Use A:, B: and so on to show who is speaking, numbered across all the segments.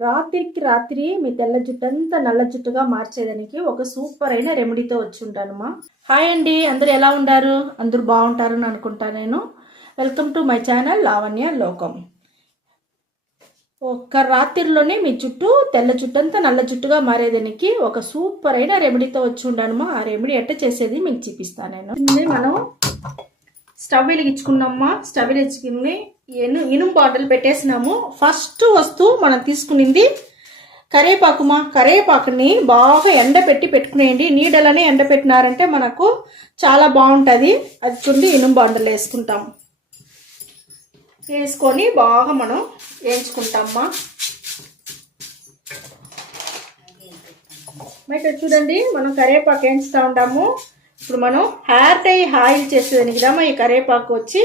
A: రాత్రికి రాత్రి మీ తెల్ల జుట్టంతా నల్ల జుట్టుగా మార్చేదానికి ఒక సూపర్ అయిన రెమెడీతో వచ్చి ఉంటానమ్మా హాయ్ అండి అందరు ఎలా ఉండారు? అందరూ బాగుంటారని అనుకుంటా నేను. Welcome to my channel Lavanya Lokam. ఒక్క రాత్రిలోనే మీ జుట్టు తెల్ల జుట్టంతా నల్ల జుట్టుగా మారేదానికి ఒక సూపర్ అయిన రెమెడీతో వచ్చి ఉండానమ్మా ఆ రెమెడీ ఎట్ట చేసేది మీకు చూపిస్తాను నేను. మనం స్టవ్ వెలిగించుకున్నామ్మా స్టవ్ వెలిగించుకుని ఇను ఇనుము బాటిల్ పెట్టేసినాము. ఫస్ట్ వస్తువు మనం తీసుకునింది కరేపాకుమా కరేపాకుని బాగా ఎండపెట్టి పెట్టుకునేయండి. నీడలనే ఎండపెట్టినారంటే మనకు చాలా బాగుంటుంది. అది చుండి ఇనుము బాండలు వేసుకుంటాం. వేసుకొని బాగా మనం వేయించుకుంటామా మరి చూడండి మనం కరేపాకు వేయించుతూ ఉంటాము ఇప్పుడు మనం హెయిర్ టై ఆయిల్ చేసేదానికి దామా ఈ కరేపాకు వచ్చి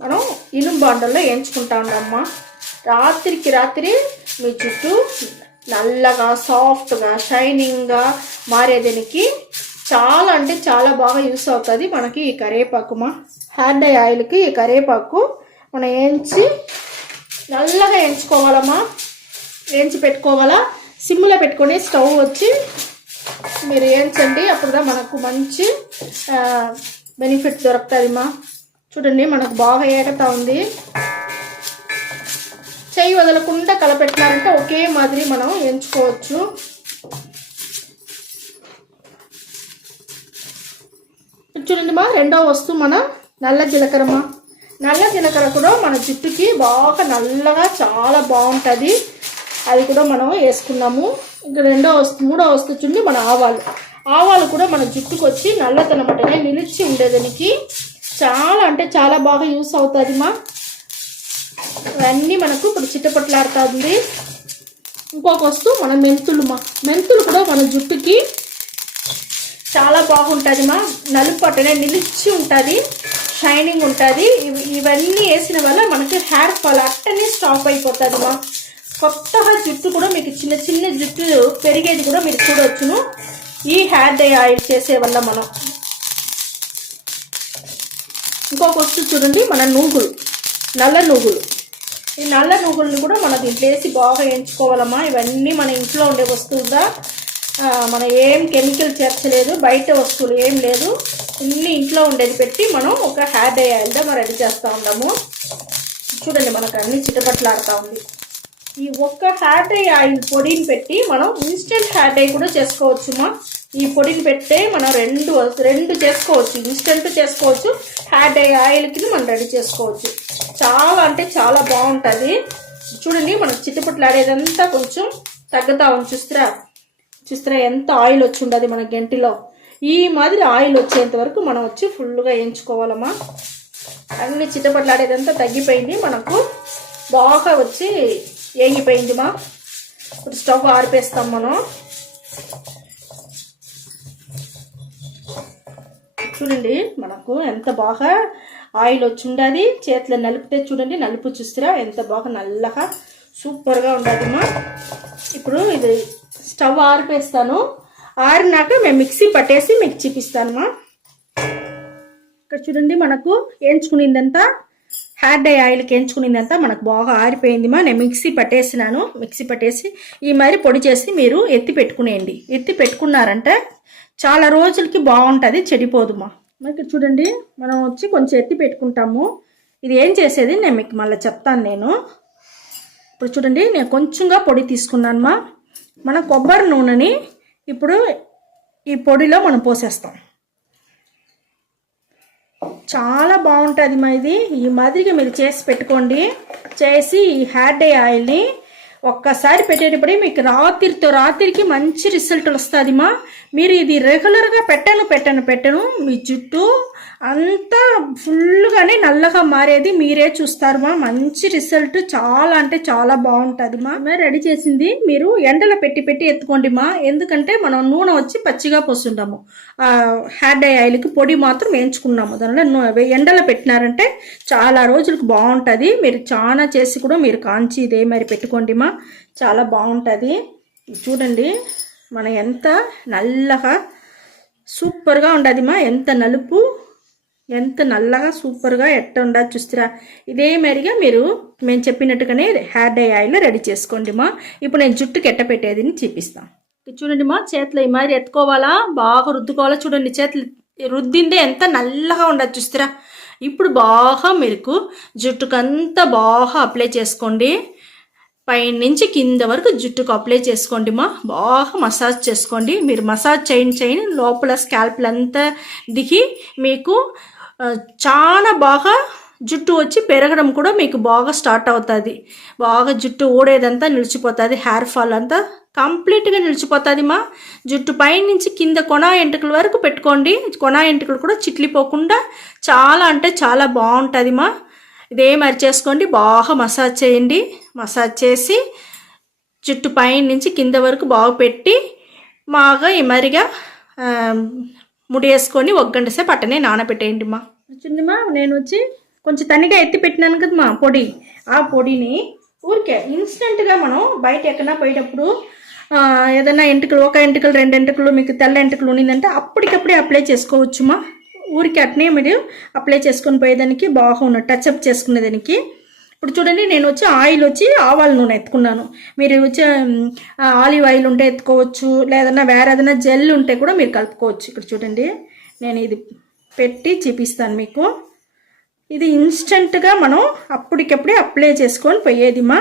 A: మనం ఇనుము బాండల్లో వేయించుకుంటా ఉండమ్మా రాత్రికి రాత్రి మీ చుట్టూ నల్లగా సాఫ్ట్గా షైనింగ్గా మారేదానికి చాలా అంటే చాలా బాగా యూస్ అవుతుంది మనకి ఈ కరేపాకుమా. హ్యాండ్ డై ఆయిల్కి ఈ కరేపాకు మనం వేయించి నల్లగా వేయించుకోవాలమ్మా. వేయించి పెట్టుకోవాలా? సిమ్లో పెట్టుకొని స్టవ్ వచ్చి మీరు వేయించండి. అప్పుడుదా మనకు మంచి బెనిఫిట్ దొరుకుతుంది మా చూడండి మనకు బాగా ఏగతా ఉంది. చెయ్యి వదలకుండా కలపెట్టినారంటే ఒకే మాదిరి మనం ఎంచుకోవచ్చు. చూడండి మా రెండో వస్తువు మన నల్ల జీలకర్రమా నల్ల జీలకర్ర కూడా మన జుట్టుకి బాగా నల్లగా చాలా బాగుంటుంది. అది కూడా మనం వేసుకున్నాము. ఇంకా రెండో వస్తు మూడో వస్తువు చూడండి మన ఆవాలు. ఆవాలు కూడా మన జుట్టుకు వచ్చి నల్లతనమాట నిలిచి ఉండేదానికి చాలా అంటే చాలా బాగా యూస్ అవుతుంది మా. ఇవన్నీ మనకు ఇప్పుడు చిట్టపట్లాడుతుంది. ఇంకొక వస్తువు మన మెంతులు మా. మెంతులు కూడా మన జుట్టుకి చాలా బాగుంటుంది మా. నలుపు అట్టనే నిలిచి ఉంటుంది. షైనింగ్ ఉంటుంది. ఇవన్నీ వేసిన వల్ల మనకి హెయిర్ ఫాల్ అట్టనే స్టాప్ అయిపోతుంది మా. కొత్తగా జుట్టు కూడా మీకు చిన్న చిన్న జుట్టు పెరిగేది కూడా మీరు చూడవచ్చును ఈ హెయిర్ డై ఆయిల్ చేసే వల్ల మనం. ఇంకొక వస్తువు చూడండి మన నూగులు నల్ల నూగులు. ఈ నల్ల నువ్వులను కూడా మనం దీంట్లో వేసి బాగా వేయించుకోవాలమ్మా. ఇవన్నీ మన ఇంట్లో ఉండే వస్తువుగా మన ఏం కెమికల్ చేర్చలేదు బయట వస్తువులు ఏం లేదు. ఇన్ని ఇంట్లో ఉండేది పెట్టి మనం ఒక హెయిర్ డై ఆయిల్గా మనం రెడీ చేస్తూ ఉన్నాము. చూడండి మనకు అన్ని చిటపట్లాడుతూ ఉంది. ఈ ఒక్క హెయిర్ ఆయిల్ పొడిని పెట్టి మనం ఇన్స్టెంట్ హెయిర్ డై కూడా చేసుకోవచ్చుమా? ఈ పొడిని పెట్టే మనం రెండు రెండు చేసుకోవచ్చు. ఇన్స్టెంట్ చేసుకోవచ్చు. హ్యాడ్ అయ్యే ఆయిల్కి మనం రెడీ చేసుకోవచ్చు. చాలా అంటే చాలా బాగుంటుంది. చూడండి మనకు చిట్టుపుట్లాడేదంతా కొంచెం తగ్గుతా ఉంది. చూస్తారా? చూస్తారా ఎంత ఆయిల్ వచ్చి ఉండదు మన గంటిలో. ఈ మాదిరి ఆయిల్ వచ్చేంత వరకు మనం వచ్చి ఫుల్గా వేయించుకోవాలమ్మా. అన్ని చిట్టపట్లాడేదంతా తగ్గిపోయింది. మనకు బాగా వచ్చి వేగిపోయింది మా ఇప్పుడు స్టవ్ ఆరిపేస్తాం మనం. చూడండి మనకు ఎంత బాగా ఆయిల్ వచ్చి ఉండదు. చేతిలో నలిపితే చూడండి నలుపు చూస్తారా ఎంత బాగా నల్లగా సూపర్గా ఉండదమ్మా. ఇప్పుడు ఇది స్టవ్ ఆరిపేస్తాను. ఆరినాక మేము మిక్సీ పట్టేసి మీకు చూపిస్తానమ్మా. ఇక్కడ చూడండి మనకు ఎంచుకునిందంతా హెయిర్ డై ఆయిల్కి ఎంచుకునిందంతా మనకు బాగా ఆరిపోయిందిమా. నేను మిక్సీ పట్టేసినాను. మిక్సీ పట్టేసి ఈ మరి పొడి చేసి మీరు ఎత్తి పెట్టుకునేయండి. ఎత్తి పెట్టుకున్నారంటే చాలా రోజులకి బాగుంటుంది చెడిపోదుమా. మనకి చూడండి మనం వచ్చి కొంచెం ఎత్తి పెట్టుకుంటాము. ఇది ఏం చేసేది? నేను మీకు మళ్ళీ చెప్తాను నేను. ఇప్పుడు చూడండి నేను కొంచెంగా పొడి తీసుకున్నానమ్మా మన కొబ్బరి నూనెని ఇప్పుడు ఈ పొడిలో మనం పోసేస్తాం. చాలా బాగుంటుంది మా ఇది. ఈ మాదిరిగా మీరు చేసి పెట్టుకోండి. చేసి ఈ హ్యాడ్ డే ఆయిల్ని ఒక్కసారి పెట్టేటప్పుడే మీకు రాత్రితో రాత్రికి మంచి రిజల్ట్ వస్తుంది మా మీరు ఇది రెగ్యులర్గా పెట్టను పెట్టను పెట్టను. మీ జుట్టు అంతా ఫుల్గానే నల్లగా మారేది మీరే చూస్తారు మా మంచి రిజల్ట్ చాలా అంటే చాలా బాగుంటుంది మా రెడీ చేసింది మీరు ఎండలో పెట్టి పెట్టి ఎత్తుకోండి మా ఎందుకంటే మనం నూనె వచ్చి పచ్చిగా పోస్తుంటాము. హెయిర్ డై ఆయిల్కి పొడి మాత్రం వేయించుకున్నాము. దానివల్ల ఎండలో పెట్టినారంటే చాలా రోజులకు బాగుంటుంది. మీరు చాలా చేసి కూడా మీరు కాంచి ఇదే మరి పెట్టుకోండి మా చాలా బాగుంటుంది. చూడండి మన ఎంత నల్లగా సూపర్గా ఉండదు మా. ఎంత నలుపు ఎంత నల్లగా సూపర్గా ఎట్ట ఉండదు చూస్తారా. ఇదే మరిగా మీరు మేము చెప్పినట్టుగానే హెయిర్ డై ఆయిల్ రెడీ చేసుకోండి మా. ఇప్పుడు నేను జుట్టుకి ఎట్ట పెట్టేది చూపిస్తాను చూడండి మా చేతులు ఈ మాదిరి ఎత్తుకోవాలా? బాగా రుద్దుకోవాలా? చూడండి చేతులు రుద్దిందే ఎంత నల్లగా ఉండదు చూస్తారా. ఇప్పుడు బాగా మీకు జుట్టుకంతా బాగా అప్లై చేసుకోండి. పైనుంచి కింద వరకు జుట్టుకు అప్లై చేసుకోండి మా. బాగా మసాజ్ చేసుకోండి. మీరు మసాజ్ చేయని చేయని లోపల స్కాల్ప్లు అంతా దిగి మీకు చాలా బాగా జుట్టు వచ్చి పెరగడం కూడా మీకు బాగా స్టార్ట్ అవుతుంది. బాగా జుట్టు ఊడేదంతా నిలిచిపోతుంది. హెయిర్ ఫాల్ అంతా కంప్లీట్గా నిలిచిపోతుంది మా. జుట్టు పైనుంచి కింద కొనా ఎంటుకల వరకు పెట్టుకోండి. కొనా ఎంటుకలు కూడా చిట్లిపోకుండా చాలా అంటే చాలా బాగుంటుంది మా. ఇదే మరి చేసుకోండి. బాగా మసాజ్ చేయండి. మసాజ్ చేసి జుట్టు పైన నుంచి కింద వరకు బాగుపెట్టి బాగా ఈ మరిగా ముడి వేసుకొని ఒక గంట సేపు అట్టనే నానబెట్టేయండి మా. చూడండిమా నేను వచ్చి కొంచెం తనిగా ఎత్తి పెట్టినాను కదమ్మా పొడి. ఆ పొడిని ఊరికే ఇన్స్టెంట్గా మనం బయట ఎక్కడన్నా పోయేటప్పుడు ఏదైనా ఎంటుకలు ఒక ఎంటుకలు రెండు ఎంటుకలు మీకు తెల్ల ఎంటుకలు ఉన్నిందంటే అప్పటికప్పుడే అప్లై చేసుకోవచ్చుమా ఊరికి అట్నే మీరు అప్లై చేసుకొని పోయేదానికి బాగున్న టచ్అప్ చేసుకునేదానికి. ఇప్పుడు చూడండి నేను వచ్చి ఆయిల్ వచ్చి ఆవాల నూనె ఎత్తుకున్నాను. మీరు వచ్చి ఆలివ్ ఆయిల్ ఉంటే ఎత్తుకోవచ్చు లేదన్నా వేరే ఏదైనా జెల్ ఉంటే కూడా మీరు కలుపుకోవచ్చు. ఇక్కడ చూడండి నేను ఇది పెట్టి చూపిస్తాను మీకు. ఇది ఇన్స్టెంట్గా మనం అప్పటికప్పుడే అప్లై చేసుకొని పోయేది మా.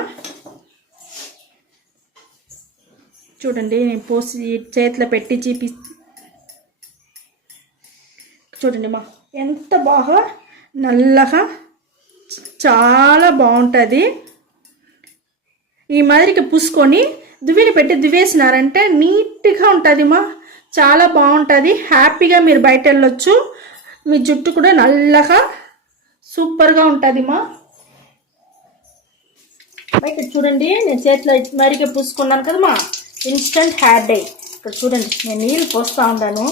A: చూడండి నేను పోసి చేతిలో పెట్టి చూపి చూడండి మా ఎంత బాగా నల్లగా చాలా బాగుంటుంది. ఈ మాదిరికి పూసుకొని దువ్విని పెట్టి దువ్వేసినారంటే నీట్గా ఉంటుంది మా చాలా బాగుంటుంది. హ్యాపీగా మీరు బయట వెళ్ళొచ్చు మీ జుట్టు కూడా నల్లగా సూపర్గా ఉంటుంది మా బయట చూడండి నేను చేతిలో మరిగా పూసుకున్నాను కదమ్మా. ఇన్స్టంట్ హెయిర్ డై ఇక్కడ చూడండి నేను నీళ్ళు పోస్తూ ఉన్నాను.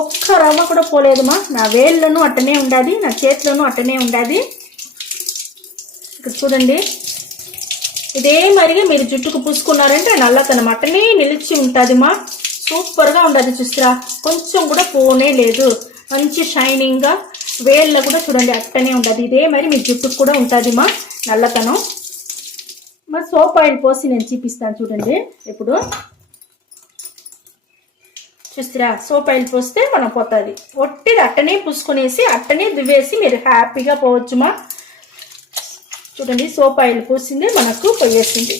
A: ఒక్క రవ్వ కూడా పోలేదుమా. నా వేళ్ళను అట్టనే ఉండాది నా చేతిలోనూ అట్టనే ఉండాది. ఇక్కడ చూడండి. ఇదే మరిగా మీరు జుట్టుకు పూసుకున్నారంటే ఆ నల్లతనం. అట్టనే నిలిచి ఉంటుంది మా సూపర్గా ఉండదు చూసిరా. కొంచెం కూడా పోనే లేదు. మంచి షైనింగ్గా వేళ్ళ కూడా చూడండి అట్టనే ఉండదు. ఇదే మరి మీ జుట్టుకు కూడా ఉంటుంది మా నల్లతనం. మా సోప్ ఆయిల్ పోసి నేను చూపిస్తాను చూడండి. ఇప్పుడు చూస్తురా సోప్ ఆయిల్ పోస్తే మనం పోతుంది. ఒట్టిది అట్టనే పూసుకునేసి అట్టనే దువ్వేసి మీరు హ్యాపీగా పోవచ్చుమా. చూడండి సోప్ ఆయిల్ పూసింది మనకు పోయేసింది.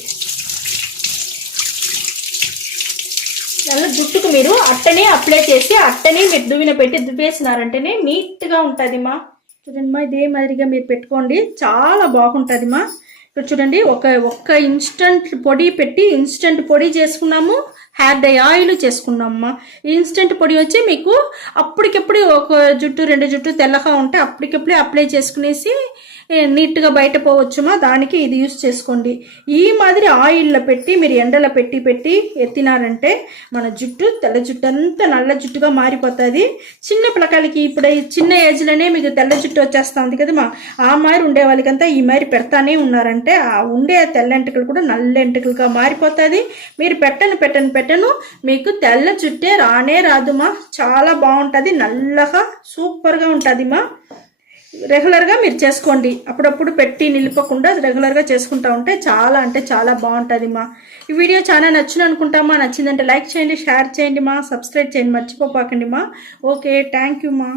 A: నల్ల జుట్టుకు మీరు అట్టనే అప్లై చేసి అట్టనే మీరు దువ్విన పెట్టి దువ్వేసినారంటేనే నీట్గా ఉంటుంది మా చూడండి మా ఇదే మాదిరిగా మీరు పెట్టుకోండి చాలా బాగుంటుంది మా ఇక్కడ చూడండి ఒక ఒక్క ఇన్స్టంట్ పొడి పెట్టి ఇన్స్టంట్ పొడి చేసుకున్నాము హెయిర్ డై ఆయిల్ చేసుకున్నామమ్మా. ఇన్స్టంట్ పొడి వచ్చి మీకు అప్పటికప్పుడు ఒక జుట్టు రెండు జుట్టు తెల్లగా ఉంటే అప్పటికప్పుడే అప్లై చేసుకునేసి నీట్గా బయట పోవచ్చుమా? దానికి ఇది యూస్ చేసుకోండి. ఈ మాదిరి ఆయిల్లో పెట్టి మీరు ఎండలో పెట్టి పెట్టి ఎత్తినారంటే మన జుట్టు తెల్ల జుట్టు అంతా నల్ల జుట్టుగా మారిపోతుంది. చిన్న పిల్లకాయలకి ఇప్పుడు చిన్న ఏజ్లోనే మీకు తెల్ల జుట్టు వచ్చేస్తుంది కదమ్మా. ఆ మాదిరి ఉండే వాళ్ళకంతా ఈ మారి పెడతానే ఉన్నారంటే ఆ ఉండే తెల్ల ఎంటుకలు కూడా నల్ల ఎంటుకలుగా మారిపోతుంది. మీరు పెట్టను పెట్టను పెట్టను మీకు తెల్ల జుట్టే రానే రాదుమా. చాలా బాగుంటుంది నల్లగా సూపర్గా ఉంటుందిమా. రెగ్యులర్గా మీరు చేసుకోండి. అప్పుడప్పుడు పెట్టి నిలిపకుండా రెగ్యులర్గా చేసుకుంటా ఉంటే చాలా అంటే చాలా బాగుంటుంది మా. ఈ వీడియో చాలా నచ్చింది అనుకుంటామా నచ్చిందంటే లైక్ చేయండి షేర్ చేయండి మా. సబ్స్క్రైబ్ చేయండి మర్చిపోపాకండి మా. ఓకే థ్యాంక్ యూ మా.